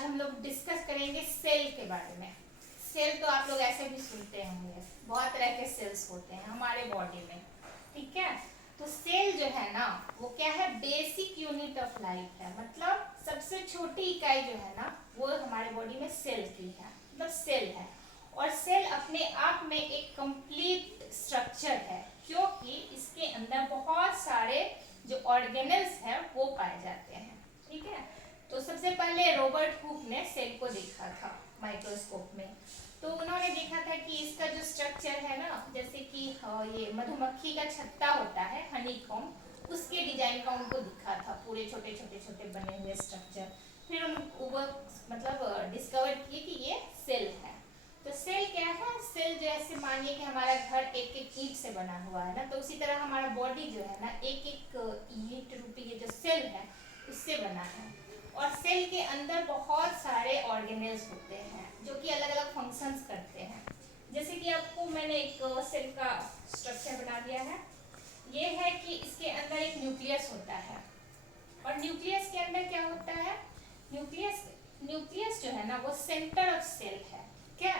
आज हम लोग डिस्कस करेंगे सेल के बारे में। सेल तो आप लोग ऐसे भी सुनते होंगे, बहुत तरह के सेल्स होते हैं हमारे बॉडी में, ठीक है। तो सेल जो है ना वो क्या है, बेसिक यूनिट ऑफ लाइफ है, मतलब सबसे छोटी इकाई जो है ना वो हमारे बॉडी में सेल की है, मतलब सेल है। और सेल अपने आप में एक कंप्लीट स्ट्रक्चर है, क्योंकि इसके अंदर बहुत सारे जो ऑर्गेनल्स हैं वो पाए जाते हैं, ठीक है। तो सबसे पहले रॉबर्ट हुक ने सेल को देखा था माइक्रोस्कोप में। तो उन्होंने देखा था कि इसका जो स्ट्रक्चर है ना, जैसे कि ये मधुमक्खी का छत्ता होता है हनीकॉम्ब, उसके डिजाइन का उनको दिखा था, पूरे छोटे छोटे छोटे बने हुए स्ट्रक्चर। फिर उनको वो मतलब डिस्कवर किए कि ये सेल है। तो सेल क्या है, सेल जैसे मानिए कि हमारा घर एक एक ईंट से बना हुआ है ना, तो उसी तरह हमारा बॉडी जो है ना एक एक ईंट रूपी ये जो सेल है उससे बना है। और सेल के अंदर बहुत सारे ऑर्गेनेल्स होते हैं जो कि अलग अलग फंक्शंस करते हैं। जैसे कि आपको मैंने एक सेल का स्ट्रक्चर बना दिया है। ये है कि इसके अंदर एक न्यूक्लियस होता है, और न्यूक्लियस के अंदर क्या होता है, न्यूक्लियस न्यूक्लियस जो है ना वो सेंटर ऑफ सेल है, क्या।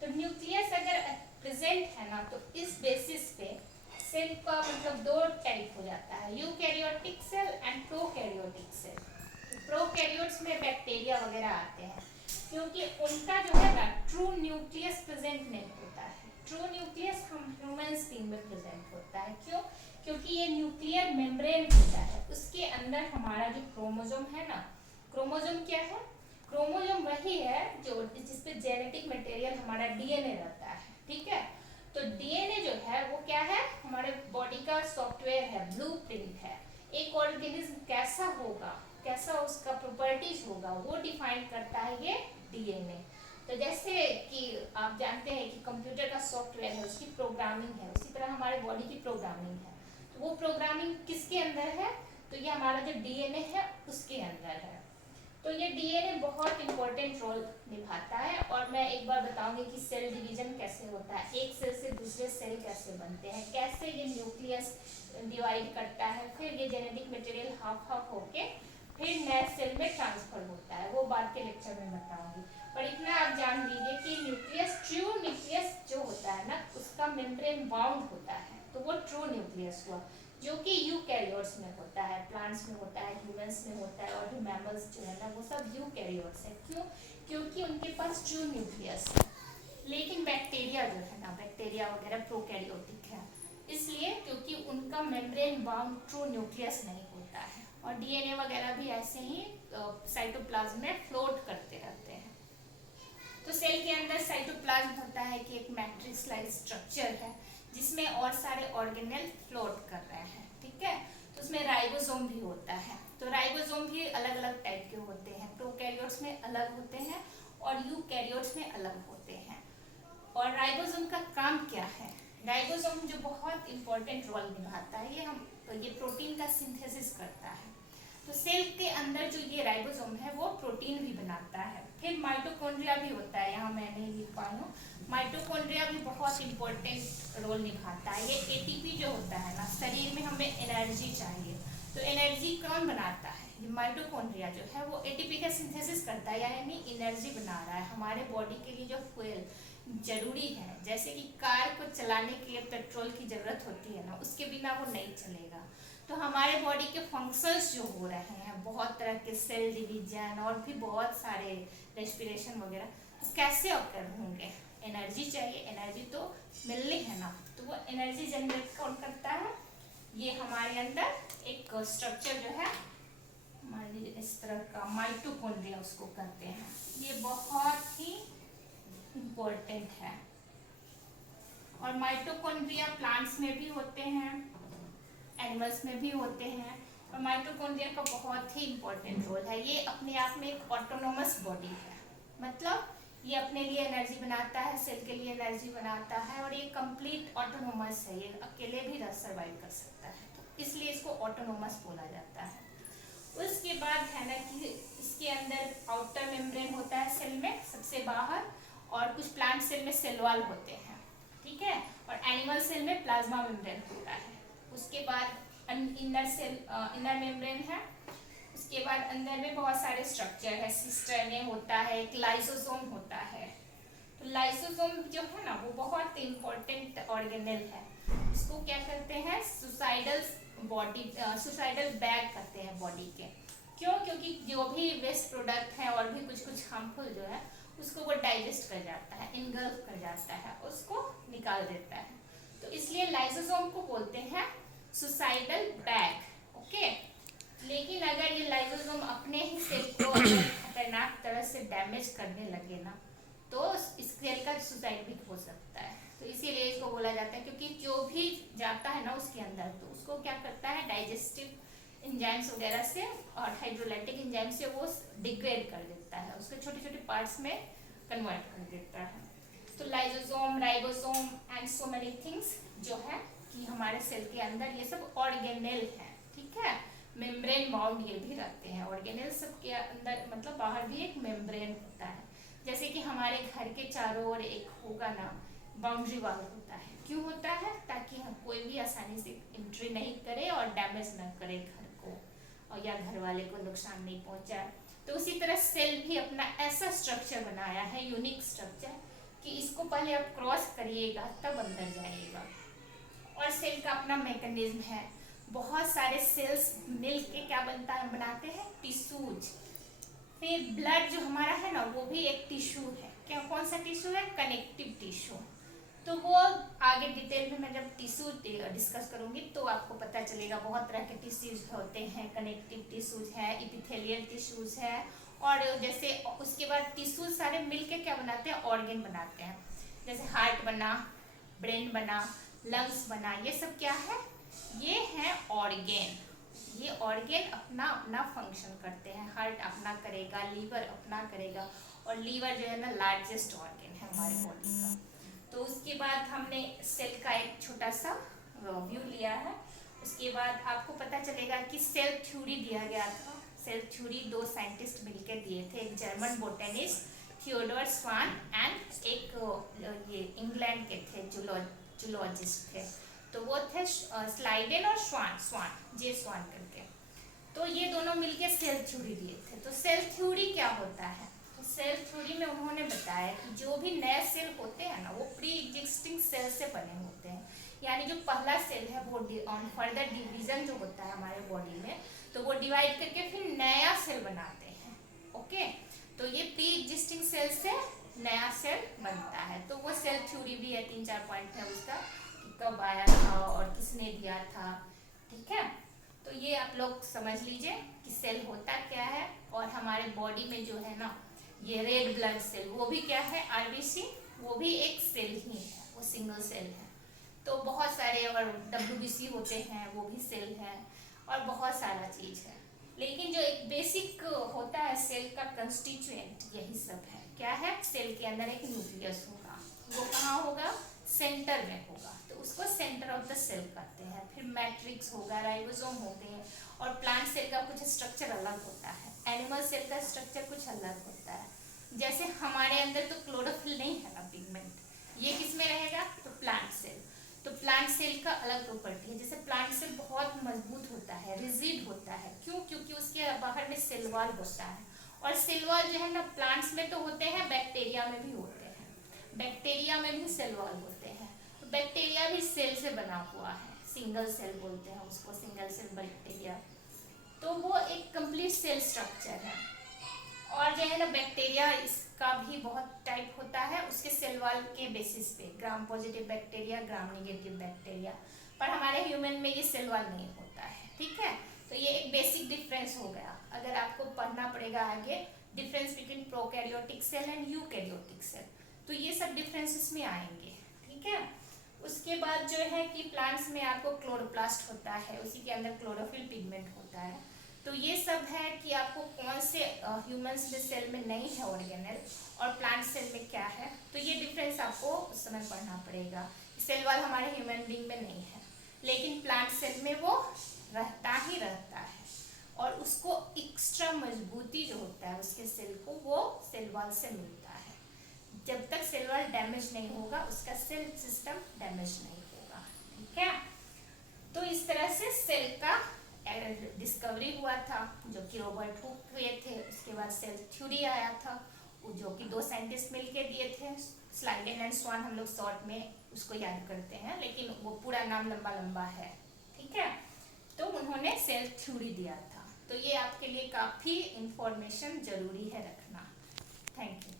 तो न्यूक्लियस अगर प्रेजेंट है ना तो इस बेसिस पे सेल का मतलब दो टाइप हो जाता है, eukaryotic cell and prokaryotic cell. Prokaryotes में बैक्टीरिया वगैरह आते हैं, क्योंकि उनका जो है ना ट्रू न्यूक्लियस प्रेजेंट नहीं होता है। ट्रू न्यूक्लियस हम ह्यूमन स्पीन में प्रेजेंट होता है, क्यों, क्योंकि ये न्यूक्लियर मेम्ब्रेन होता है, उसके अंदर हमारा जो क्रोमोसोम है ना, क्रोमोसोम क्या है, क्रोमोसोम वही है जो जिसपे जेनेटिक मटेरियल हमारा डीएनए रहता है, ठीक है। तो डीएनए जो है वो क्या है, हमारे बॉडी का सॉफ्टवेयर है, ब्लूप्रिंट है। एक ऑर्गेनिज्म कैसा होगा, कैसा उसका प्रॉपर्टीज होगा, वो डिफाइन करता है ये डीएनए। तो जैसे कि आप जानते हैं कि कंप्यूटर का सॉफ्टवेयर है, उसकी प्रोग्रामिंग है, उसी तरह हमारे बॉडी की प्रोग्रामिंग है। तो वो प्रोग्रामिंग किसके अंदर है, तो ये हमारा जो डीएनए है उसके अंदर है। तो ये डीएनए बहुत इंपॉर्टेंट रोल निभाता है। और मैं एक बार बताऊंगी कि सेल डिवीजन कैसे होता है, एक सेल से दूसरे सेल कैसे बनते हैं, कैसे ये न्यूक्लियस डिवाइड करता है, फिर ये जेनेटिक मटेरियल हाफ हाफ होके फिर नए सेल में ट्रांसफर होता है, वो बाद के लेक्चर में बताऊंगी। पर इतना आप जान लीजिए कि न्यूक्लियस, ट्रू न्यूक्लियस जो होता है ना उसका मेम्ब्रेन बाउंड होता है, तो वो ट्रू न्यूक्लियस हुआ, जो कि यूकैरियोट्स में होता है, प्लांट्स में होता है, ह्यूमंस में होता है, और जो मैमल्स जो है ना वो सब यूकैरियोट्स है। क्यों, क्योंकि उनके पास ट्रू न्यूक्लियस है। लेकिन बैक्टीरिया जो है ना, बैक्टीरिया वगैरह प्रोकैरियोटिक है, इसलिए क्योंकि उनका मेम्ब्रेन बाउंड ट्रू न्यूक्लियस नहीं होता है। और डीएनए वगैरह भी ऐसे ही साइटोप्लाज्म में फ्लोट करते रहते हैं। तो सेल के अंदर साइटोप्लाज्म होता है कि एक मैट्रिक्स लाइक स्ट्रक्चर है जिसमें और सारे ऑर्गेनेल फ्लोट कर रहे हैं, ठीक है। तो उसमें राइबोसोम भी होता है। तो राइबोसोम भी अलग अलग टाइप के होते हैं, प्रोकैरियोट्स में अलग होते हैं और यूकैरियोट्स में अलग होते हैं। और राइबोसोम का काम क्या है, राइबोसोम जो बहुत इंपॉर्टेंट रोल निभाता है, ये प्रोटीन का सिंथेसिस करता है। तो सेल के अंदर जो ये राइबोसोम है वो प्रोटीन भी बनाता है। फिर माइटोकॉन्ड्रिया भी होता है, यहाँ मैं नहीं लिख पाई हूँ। माइटोकॉन्ड्रिया भी बहुत इंपॉर्टेंट रोल निभाता है। ये एटीपी जो होता है ना, शरीर में हमें एनर्जी चाहिए, तो एनर्जी कौन बनाता है, ये माइटोकॉन्ड्रिया जो है वो एटीपी का सिंथेसिस करता है, यानी एनर्जी बना रहा है। हमारे बॉडी के लिए जो फ्यूल जरूरी है, जैसे कि कार को चलाने के लिए पेट्रोल की जरूरत होती है ना, उसके बिना वो नहीं चलेगा। तो हमारे बॉडी के फंक्शंस जो हो रहे हैं, बहुत तरह के सेल डिवीजन और भी बहुत सारे रेस्पिरेशन वगैरह, तो कैसे ऑकर होंगे, एनर्जी चाहिए, एनर्जी तो मिलनी है ना। तो वो एनर्जी जनरेट कौन करता है, ये हमारे अंदर एक स्ट्रक्चर जो है हमारे इस तरह का माइटोकॉन्ड्रिया उसको कहते हैं। ये बहुत ही इम्पोर्टेंट है। और माइटोकॉन्ड्रिया प्लांट्स में भी होते हैं, एनिमल्स में भी होते हैं। और माइटोकॉन्ड्रिया का बहुत ही इम्पोर्टेंट रोल है, ये अपने आप में एक ऑटोनोमस बॉडी है, मतलब ये अपने लिए एनर्जी बनाता है, सेल के लिए एनर्जी बनाता है, और ये कंप्लीट ऑटोनोमस है, ये अकेले भी सर्वाइव कर सकता है, तो इसलिए इसको ऑटोनोमस बोला जाता है। उसके बाद है ना कि इसके अंदर आउटर मेम्ब्रेन होता है सेल में सबसे बाहर, और कुछ प्लांट सेल में सेल वॉल होते हैं, ठीक है। और एनिमल सेल में प्लाज्मा मेम्ब्रेन होता है। उसके बाद इनर सेल, इनर मेम्ब्रेन है, उसके बाद अंदर में बहुत सारे स्ट्रक्चर है, सिस्टर्ने होता है, एक लाइसोसोम होता है। तो लाइसोसोम जो है ना वो बहुत इंपॉर्टेंट ऑर्गेनेल है। इसको क्या करते हैं, सुसाइडल बैग करते हैं बॉडी के। क्यों? क्योंकि जो भी वेस्ट प्रोडक्ट है और भी कुछ कुछ हार्मफुल जो है उसको वो डाइजेस्ट कर जाता है, इनगल्फ कर जाता है, उसको निकाल देता है। तो इसलिए लाइसोसोम को बोलते हैं सुसाइडल बैग। ओके। लेकिन अगर ये लाइसोसोम अपने ही सेल को अगर खतरनाक तरह से डैमेज करने लगे ना तो इस सेल का सुसाइड भी हो सकता है। तो इसीलिए इसको बोला जाता है, क्योंकि जो भी जाता है ना उसके अंदर तो उसको क्या करता है, डाइजेस्टिव एंजाइम्स वगैरह से और हाइड्रोलाइटिक एंजाइम से वो डिग्रेड कर देता है, उसके छोटे छोटे पार्ट्स में कन्वर्ट कर देता है। तो lysosome, ribosome and so many things जो है कि हमारे सेल के अंदर ये सब ऑर्गेनेल है। ठीक है, मेम्ब्रेन बाउंड ये भी रहते हैं ऑर्गेनेल। सब के अंदर मतलब बाहर भी एक मेम्ब्रेन होता है। जैसे कि हमारे घर के चारों ओर एक होगा ना बाउंड्री वाल होता है। क्यों होता है? ताकि हम कोई भी आसानी से एंट्री नहीं करे और डैमेज ना करे घर को, और या घर वाले को नुकसान नहीं पहुंचाए। तो उसी तरह सेल भी अपना ऐसा स्ट्रक्चर बनाया है, यूनिक स्ट्रक्चर, कि इसको पहले आप क्रॉस करिएगा तब अंदर जाइएगा। और सेल का अपना मैकेनिज्म है, बहुत सारे सेल्स मिल के क्या बनता है, बनाते हैं टिश्यूज। फिर ब्लड जो हमारा है ना वो भी एक टिश्यू है। क्या, कौन सा टिश्यू है? Connective tissue. तो वो आगे डिटेल में मैं जब टिश्यू डिस्कस करूंगी तो आपको पता चलेगा। बहुत तरह के टिश्यूज होते हैं, कनेक्टिव टिश्यूज है, इपिथेलियल टिश्यूज है, और जैसे उसके बाद टिश्यूज सारे मिलके क्या बनाते हैं, ऑर्गन बनाते हैं। जैसे हार्ट बना, ब्रेन बना, लंग्स बना, ये सब क्या है, ये है ऑर्गेन। ये ऑर्गेन अपना अपना फंक्शन करते हैं। हार्ट अपना करेगा, लीवर अपना करेगा, और लीवर जो है ना लार्जेस्ट ऑर्गेन है हमारे बॉडी का। तो उसके बाद हमने सेल का एक छोटा सा व्यू लिया है। उसके बाद आपको पता चलेगा कि सेल थ्योरी दिया गया था। सेल थ्योरी दो साइंटिस्ट मिलकर दिए थे, एक German botanist Theodore Schwann and एक ये इंग्लैंड के थे जूलॉजिस्ट थे। तो वो थे स्लाइडेन और स्वान जे स्वान करके। तो ये दोनों मिलके सेल थ्योरी दिए थे। तो सेल थ्योरी क्या होता है? तो सेल थ्योरी में उन्होंने बताया कि जो भी नए सेल होते हैं ना वो प्री एग्जिस्टिंग सेल से बने होते हैं। यानी जो पहला सेल है वो ऑन फर्दर डिवीजन जो होता है हमारे बॉडी में, तो वो डिवाइड करके फिर नया सेल बनाते हैं। ओके, तो ये प्री एग्जिस्टिंग सेल से नया सेल बनता है। तो वो सेल थ्योरी भी है, 3-4 पॉइंट है उसका, कब आया था और किसने दिया था। ठीक है, तो ये आप लोग समझ लीजिए कि सेल होता क्या है। और हमारे बॉडी में जो है ना ये रेड ब्लड सेल, वो भी क्या है, आरबीसी, वो भी एक सेल ही है, वो सिंगल सेल है। तो बहुत सारे और डब्ल्यूबीसी होते हैं, वो भी सेल है, और बहुत सारा चीज है। लेकिन जो एक बेसिक होता है सेल का कंस्टिट्यूएंट, यही सब है। क्या है? सेल के अंदर एक न्यूक्लियस होगा, वो कहाँ होगा, सेंटर में होगा, तो उसको सेंटर ऑफ द सेल कहते हैं। फिर मैट्रिक्स होगा, राइबोसोम होते हैं, और प्लांट सेल का कुछ स्ट्रक्चर अलग होता है, एनिमल सेल का स्ट्रक्चर कुछ अलग होता है। जैसे हमारे अंदर तो क्लोरोफिल नहीं है ना, पिगमेंट, ये किस में रहेगा, तो प्लांट सेल। तो प्लांट सेल का अलग प्रॉपर्टी है। जैसे प्लांट सेल बहुत मजबूत होता है, रिजिड होता है। क्यों? क्योंकि उसके बाहर में सेल वॉल होता है, और सेल वॉल जो है ना प्लांट्स में तो होते हैं, बैक्टीरिया में भी होते हैं, बैक्टीरिया में भी सेल वॉल होते हैं। तो बैक्टीरिया भी सेल से बना हुआ है, सिंगल सेल बोलते हैं उसको, सिंगल सेल बैक्टीरिया। तो वो एक कंप्लीट सेल स्ट्रक्चर है। और जो है ना बैक्टीरिया, इसका भी बहुत टाइप होता है उसके सेल वॉल के बेसिस पे, gram positive bacteria, gram negative bacteria. पर हमारे ह्यूमन में ये सेल वॉल नहीं होता है। ठीक है, तो ये एक बेसिक डिफरेंस हो गया। अगर आपको पढ़ना पड़ेगा आगे difference between prokaryotic cell and eukaryotic cell, तो ये सब डिफरेंसेस में आएंगे। ठीक है, उसके बाद जो है कि प्लांट्स में आपको क्लोरोप्लास्ट होता है, उसी के अंदर क्लोरोफिल पिगमेंट होता है। तो ये सब है कि आपको कौन से ह्यूमंस में सेल में नहीं है ऑर्गेनेल, और प्लांट सेल में क्या है। तो ये डिफरेंस आपको उस समय पढ़ना पड़ेगा। सेल वॉल हमारे ह्यूमन बीइंग में नहीं है, लेकिन प्लांट सेल में वो रहता ही रहता है, और उसको एक्स्ट्रा मजबूती जो होता है उसके सेल को, वो सेल वॉल से मिलता है। जब तक सेल वॉल डैमेज नहीं होगा उसका सेल सिस्टम डैमेज नहीं होगा। ठीक है, तो इस तरह से सेल का डिस्कवरी हुआ था, जो कि रॉबर्ट हुक हुए थे। उसके बाद सेल थ्योरी आया था, जो कि 2 साइंटिस्ट मिलके दिए थे, स्लाइडेन एंड स्वान, हम लोग शॉर्ट में उसको याद करते हैं, लेकिन वो पूरा नाम लंबा लंबा है, ठीक है। तो उन्होंने सेल थ्योरी दिया था। तो ये आपके लिए काफ़ी इंफॉर्मेशन जरूरी है रखना। Thank you.